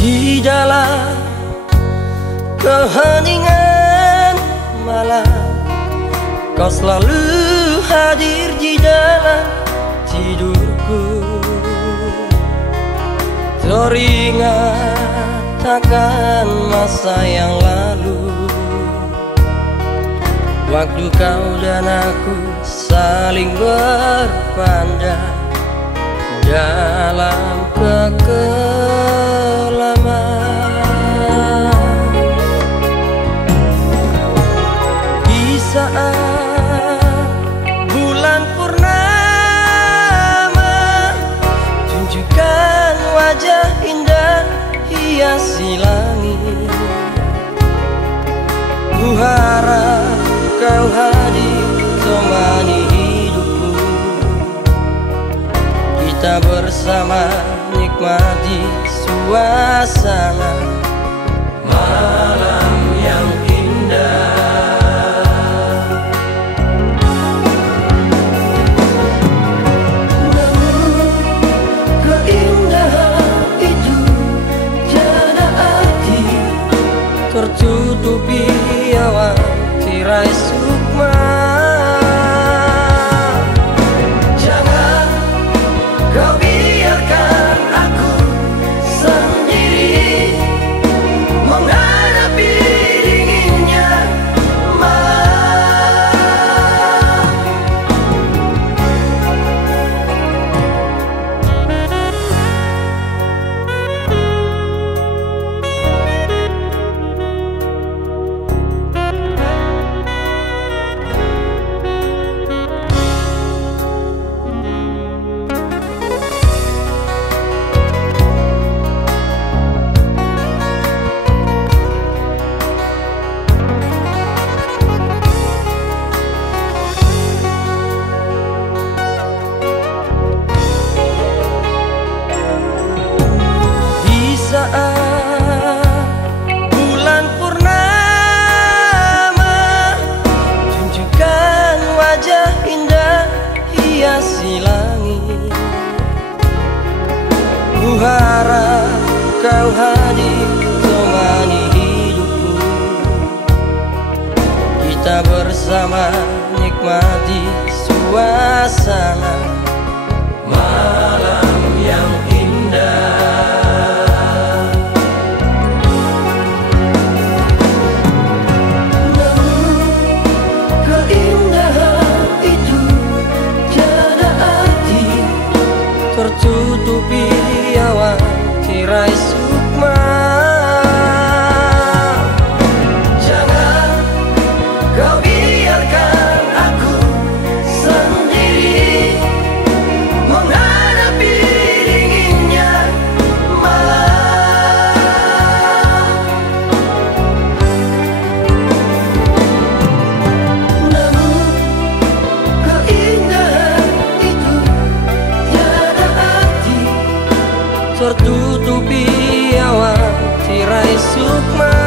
Di dalam keheningan malam, kau selalu hadir di dalam tidurku. Teringat akan masa yang lalu, waktu kau dan aku saling berpandang dalam kekelaman. Di saat bulan purnama, tunjukkan wajah indah hiasi langit. Ku harap kau hadir temani hidupku, kita bersama nikmati suasana malam yang indah. Namun keindahan itu tiada arti, tertutupi awan tirai sukma. Jangan kau biarkan aku sendiri menghadapi dinginnya malam. Saat bulan purnama, tunjukkan wajah indah hiasi langit. Ku harap kau hadir temani hidupku, kita bersama nikmati suasana malam yang indah. Tertutupi awan tirai sukma. Jangan kau biarkan aku sendiri menghadapi dinginnya malam. Namun keindahan itu tertutupi awan tirai sukma.